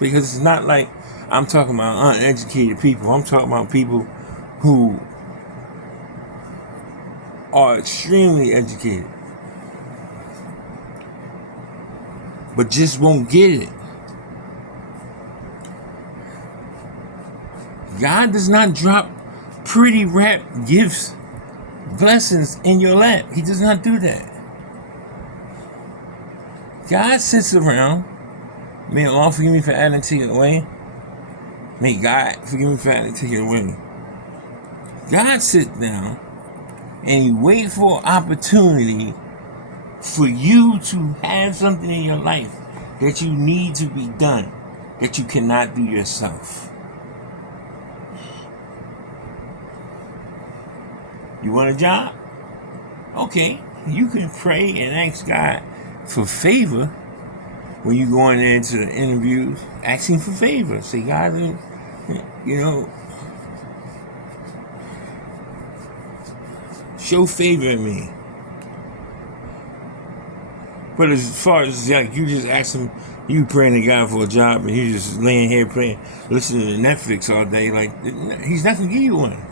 Because it's not like I'm talking about uneducated people. I'm talking about people who are extremely educated, but just won't get it. God does not drop pretty rap gifts, blessings in your lap. He does not do that. God sits around. May Allah forgive me for adding and taking away. May God forgive me for adding and taking away. God sits down and He waits for an opportunity for you to have something in your life that you need to be done, that you cannot do yourself. You want a job? Okay, you can pray and ask God for favor when you go in there into the interviews. Ask Him for favor. Say, God, show favor in me. But as far as like you just ask Him, you praying to God for a job and you just laying here praying, listening to Netflix all day, like He's not gonna give you one.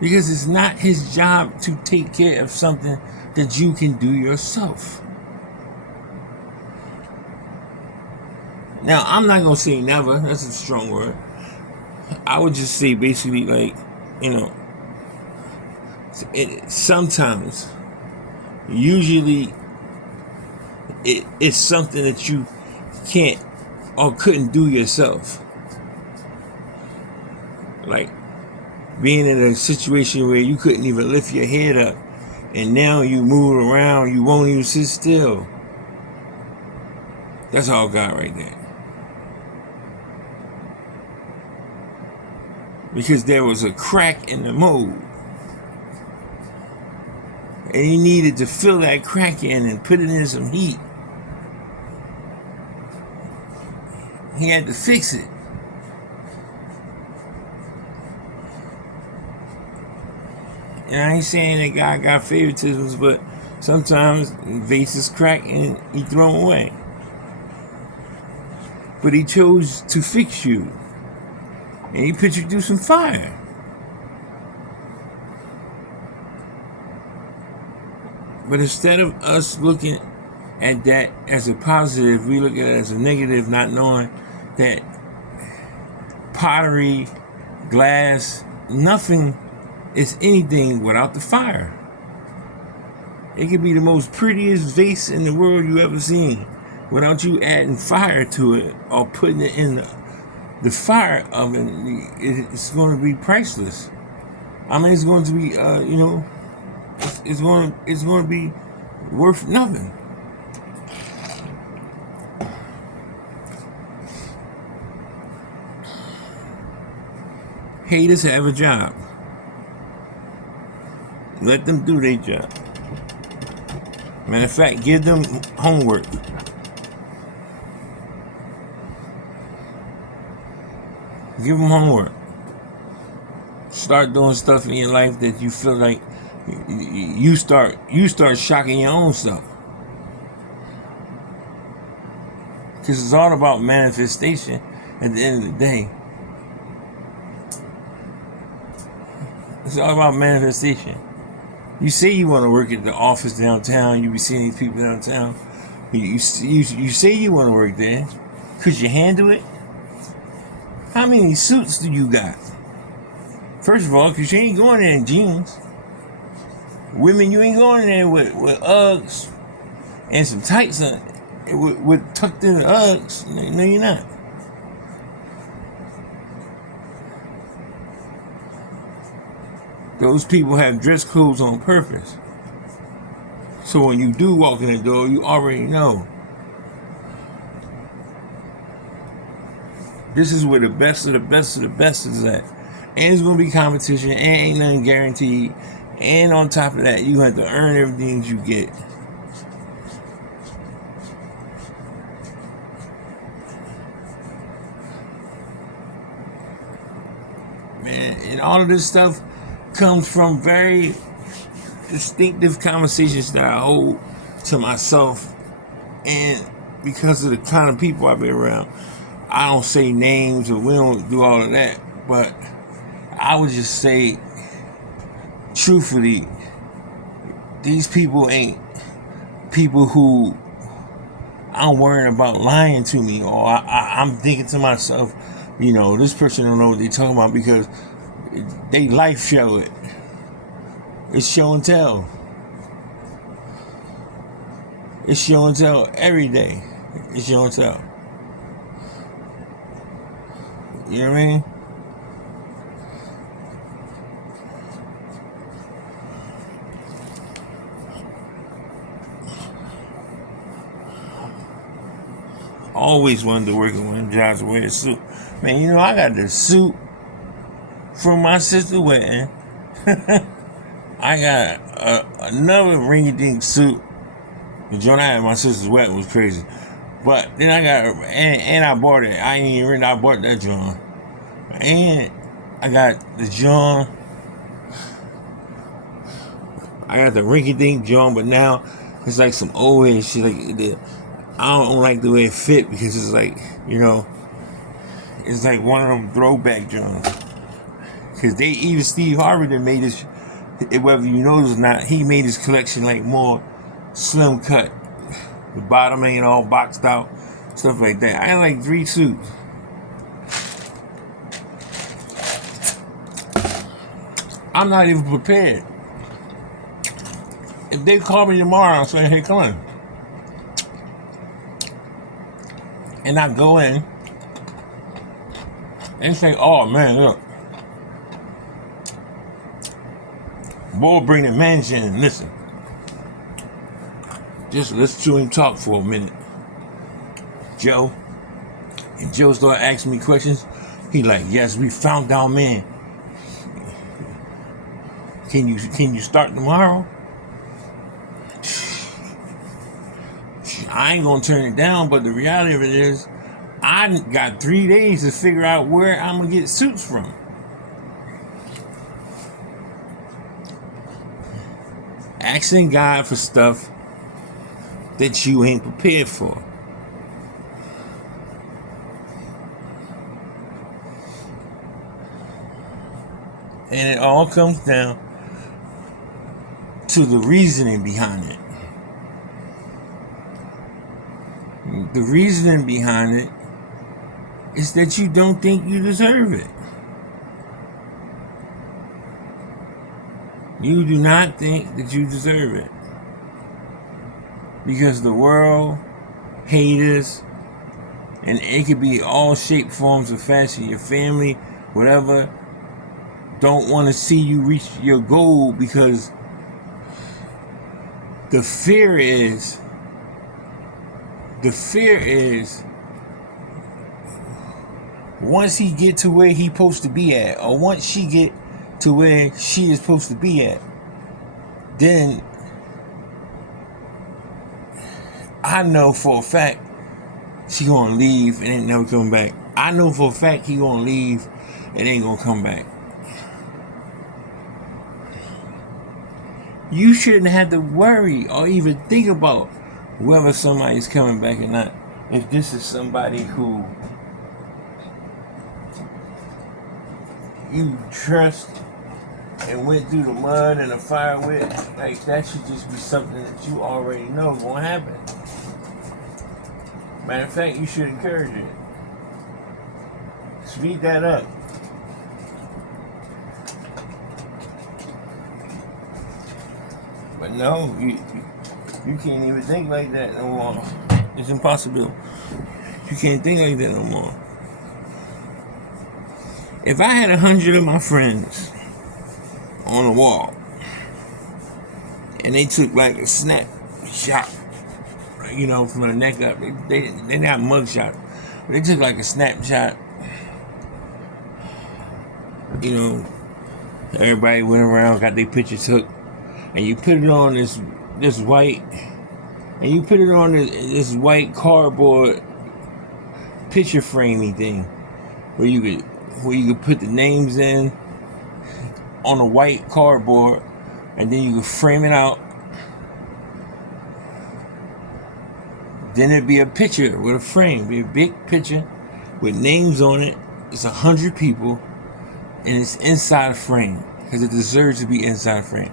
Because it's not His job to take care of something that you can do yourself. Now, I'm not going to say never. That's a strong word. I would just say basically like, sometimes, usually, it's something that you can't or couldn't do yourself. Like, being in a situation where you couldn't even lift your head up, and now you move around, you won't even sit still. That's all God right there. Because there was a crack in the mold, and He needed to fill that crack in and put it in some heat. He had to fix it. And I ain't saying that God got favoritisms, but sometimes vases crack and He throw them away. But He chose to fix you. And He put you through some fire. But instead of us looking at that as a positive, we look at it as a negative, not knowing that pottery, glass, nothing is anything without the fire. It could be the most prettiest vase in the world you ever seen. Without you adding fire to it or putting it in the fire oven, it's going to be priceless. I mean, it's going to be, it's going to be worth nothing. Haters have a job. Let them do their job. Matter of fact, give them homework. Give them homework. Start doing stuff in your life that you feel like you start shocking your own self. Because it's all about manifestation at the end of the day. It's all about manifestation. You say you want to work at the office downtown. You be seeing these people downtown. You say you want to work there. Could you handle it? How many suits do you got? First of all, because you ain't going there in jeans. Women, you ain't going there with Uggs and some tights on, with tucked in Uggs. No, you're not. Those people have dress codes on purpose. So when you do walk in the door, you already know. This is where the best of the best of the best is at. And it's going to be competition, and ain't nothing guaranteed. And on top of that, you have to earn everything that you get. Man, and all of this stuff comes from very distinctive conversations that I hold to myself And because of the kind of people I've been around, I don't say names or we don't do all of that. But I would just say, truthfully, these people ain't people who I'm worrying about lying to me, or I'm thinking to myself, this person don't know what they're talking about, because they life show it. It's show and tell. It's show and tell every day. It's show and tell. You know what I mean? Always wanted to work in one of the jobs to wear a suit. Man, I got the suit from my sister's wedding. I got another ringy-dink suit. The joint I had at my sister's wedding was crazy. But then I got, and I bought it. I ain't even I bought that joint. And I got the joint. I got the rinky-dink joint, but now it's like some old head shit. Like, I don't like the way it fit, because it's like, it's like one of them throwback joints. Because even Steve Harvey that made this, whether you know this or not, he made his collection like more slim cut. The bottom ain't all boxed out, stuff like that. I had like 3 suits. I'm not even prepared. If they call me tomorrow and say, hey, come on, and I go in and say, oh man, look, boy, bring the mansion and listen. Just let's to him talk for a minute. Joe. And Joe started asking me questions. He like, yes, we found our man. Can you start tomorrow? I ain't gonna turn it down, but the reality of it is, I got 3 days to figure out where I'm gonna get suits from. Asking God for stuff that you ain't prepared for. And it all comes down to the reasoning behind it. The reasoning behind it is that you don't think you deserve it. You do not think that you deserve it. Because the world, haters, and it could be all shape, forms, or fashion, your family, whatever, don't want to see you reach your goal, because the fear is once he get to where he supposed to be at, or once she get to where she is supposed to be at, then I know for a fact she gonna leave and ain't never coming back. I know for a fact he gonna leave and ain't gonna come back. You shouldn't have to worry or even think about whether somebody's coming back or not. If this is somebody who you trust and went through the mud and the fire with, like, that should just be something that you already know gonna happen. Matter of fact, you should encourage it. Speed that up. But no, you can't even think like that no more. It's impossible. You can't think like that no more. If I had 100 of my friends on a wall and they took like a snapshot, from the neck up, they not mug shot. They took like a snapshot. Everybody went around, got their picture took, and you put it on this white, and you put it on this white cardboard picture framing thing, where you could put the names in on a white cardboard, and then you could frame it out. Then it'd be a picture with a frame, be a big picture with names on it. It's 100 people, and it's inside a frame because it deserves to be inside a frame.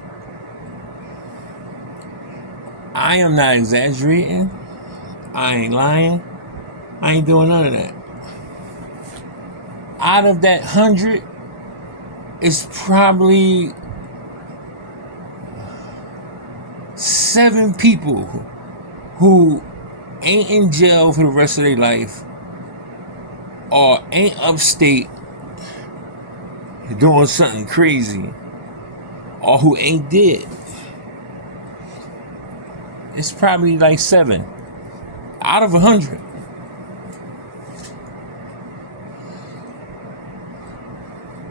I am not exaggerating. I ain't lying. I ain't doing none of that. Out of that 100, it's probably 7 people who ain't in jail for the rest of their life or ain't upstate doing something crazy or who ain't dead. It's probably like 7 out of 100.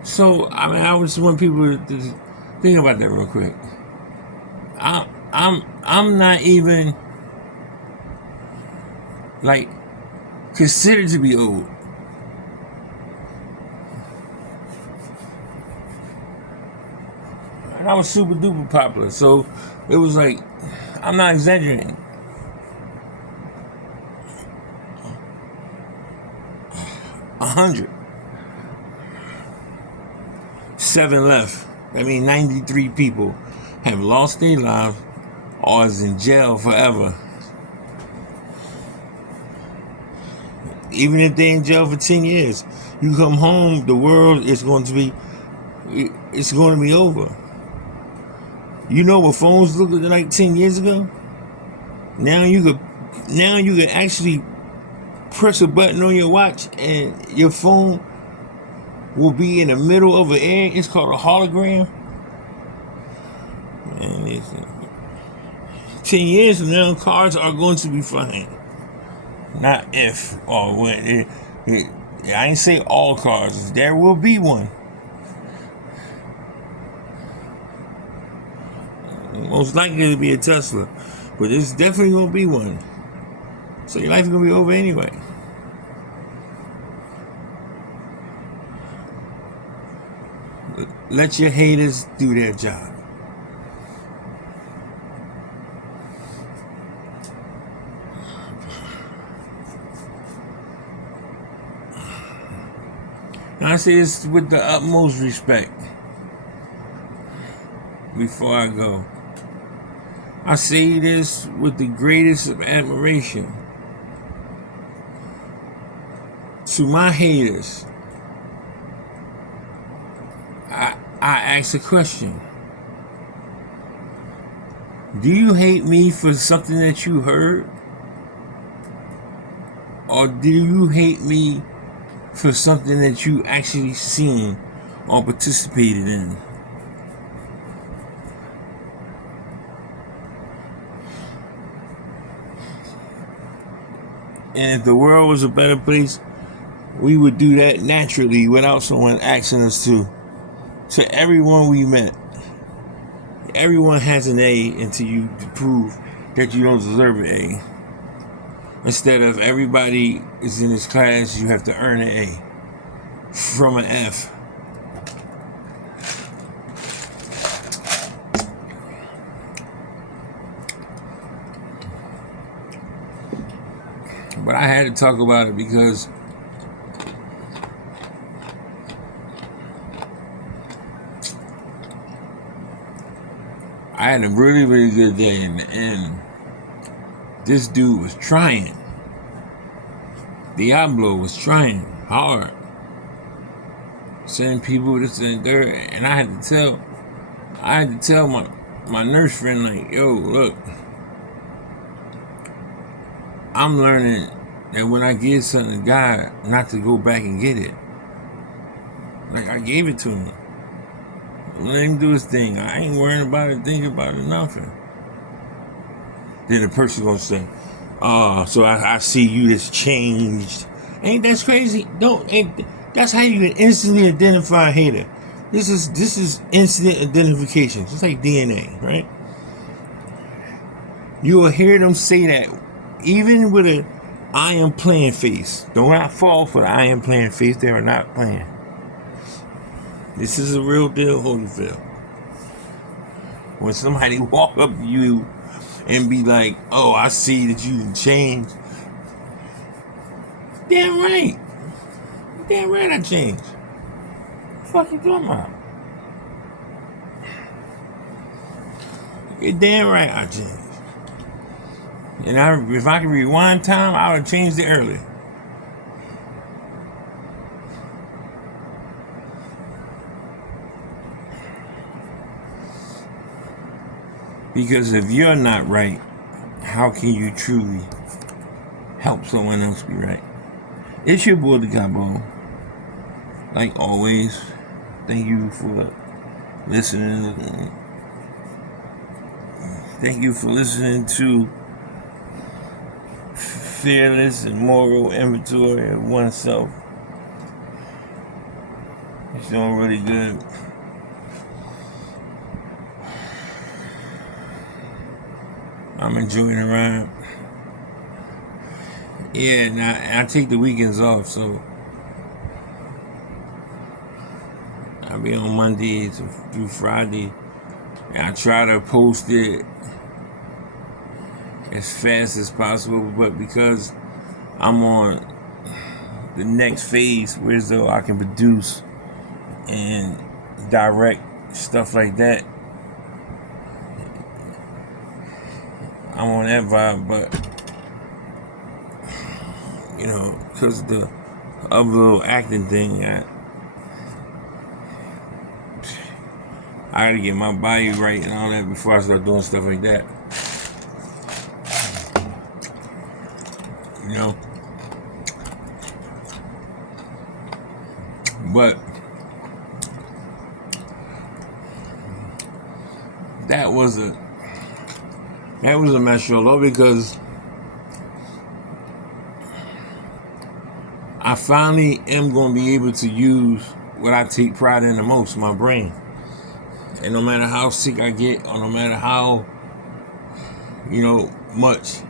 So I just want people to think about that real quick. I'm not even like considered to be old. And I was super duper popular, so it was like, I'm not exaggerating. A 100. 7 left. I mean, 93 people have lost their lives or is in jail forever. Even if they're in jail for 10 years, you come home, the world is going to be, it's going to be over. You know what phones looked like 10 years ago? Now you could actually press a button on your watch and your phone will be in the middle of an air. It's called a hologram. And 10 years from now, cars are going to be flying. Not if or when. I ain't say all cars. There will be one. Most likely it'll be a Tesla, but there's definitely gonna be one. So your life is gonna be over anyway. Let your haters do their job. And I say this with the utmost respect. Before I go, I say this with the greatest of admiration. To my haters, I ask a question. Do you hate me for something that you heard? Or do you hate me for something that you actually seen or participated in? And if the world was a better place, we would do that naturally without someone asking us to. To everyone we met, everyone has an A until you prove that you don't deserve an A. Instead of everybody is in this class, you have to earn an A from an F. But I had to talk about it because I had a really, really good day in the end. This dude was trying. Diablo was trying hard. Sending people this and there. And I had to tell my nurse friend, like, yo, look, I'm learning that when I give something to God, not to go back and get it. Like, I gave it to him. Let him do his thing. I ain't worrying about it, thinking about it, nothing. Then the person gonna say, oh, so I see you that's changed. Ain't that crazy? That's how you can instantly identify a hater. This is instant identification. It's like DNA, right? You will hear them say that even with a I am playing face. Do not fall for the I am playing face. They are not playing. This is a real deal, Holyfield. When somebody walk up to you and be like, oh, I see that you changed, damn right. You damn right I changed. What the fuck you talking about? You damn right I changed. And if I could rewind time, I would have changed it early. Because if you're not right, how can you truly help someone else be right? It's your boy Decopbo. Like always, thank you for listening. Thank you for listening to Fearless and Moral Inventory of Oneself. It's doing really good. I'm enjoying the ride. Yeah, now I take the weekends off, so I'll be on Monday through Friday. And I try to post it as fast as possible, but because I'm on the next phase where though I can produce and direct stuff like that, I'm on that vibe. But you know, because the other little acting thing, I gotta get my body right and all that before I start doing stuff like that. You know? But that was a mess show, though, because I finally am going to be able to use what I take pride in the most, my brain. And no matter how sick I get, or no matter how, much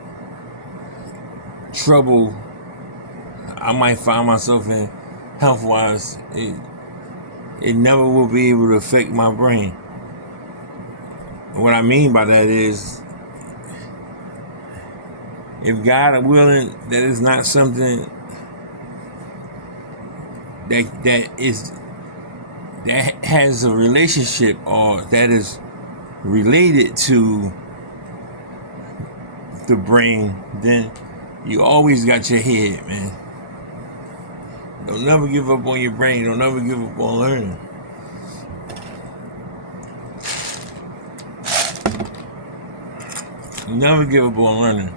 trouble I might find myself in health-wise, it never will be able to affect my brain. What I mean by that is, if God is willing, that is not something that has a relationship or that is related to the brain, then you always got your head, man. Don't never give up on your brain. Don't never give up on learning. Never give up on learning.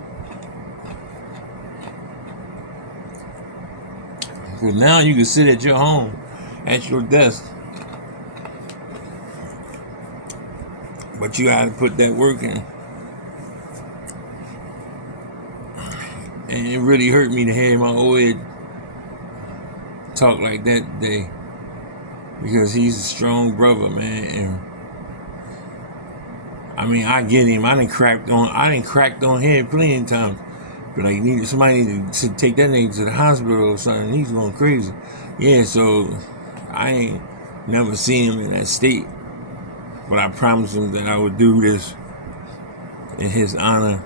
Because now you can sit at your home, at your desk, but you got to put that work in. And it really hurt me to hear my old head talk like that today, because he's a strong brother, man. And I mean, I get him. I done cracked on him plenty of times. But like, somebody need to take that nigga to the hospital or something. He's going crazy. Yeah, so I ain't never seen him in that state. But I promised him that I would do this in his honor,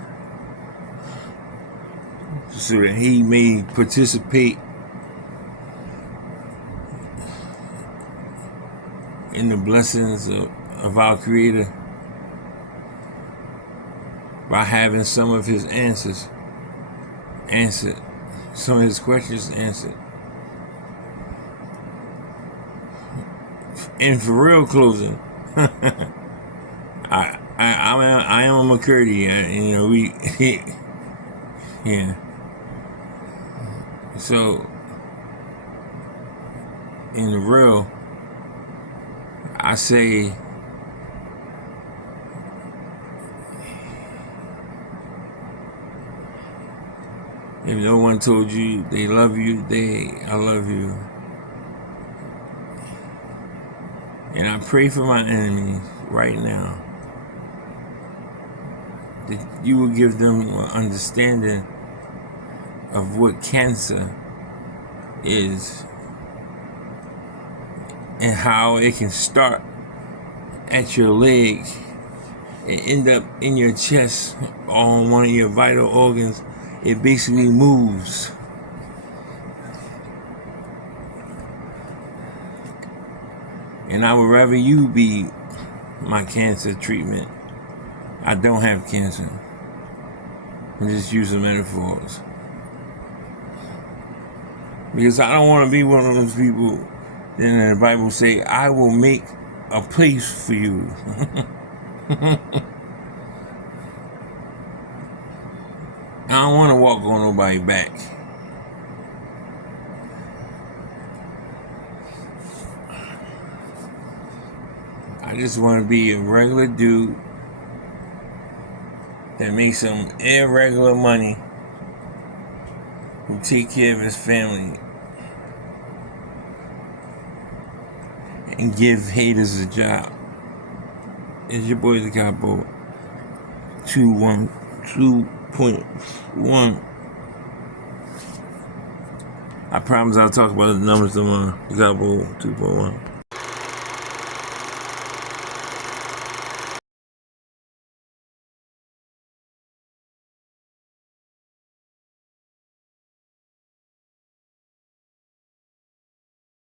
so that he may participate in the blessings of our Creator by having some of his answers answered, some of his questions answered. And for real closing, I am a McCurdy, yeah. So in the real, I say, if no one told you they love you, I love you. And I pray for my enemies right now, that you will give them an understanding of what cancer is and how it can start at your leg and end up in your chest or on one of your vital organs. It basically moves And I would rather you be my cancer treatment. I don't have cancer. I'm just using metaphors. Because I don't want to be one of those people that in the Bible say, I will make a place for you. I don't want to walk on nobody's back. I just want to be a regular dude that makes some irregular money, who take care of his family, and give haters a job. It's your boy Decopbo 2.1. I promise I'll talk about the numbers tomorrow. Decopbo 2.1.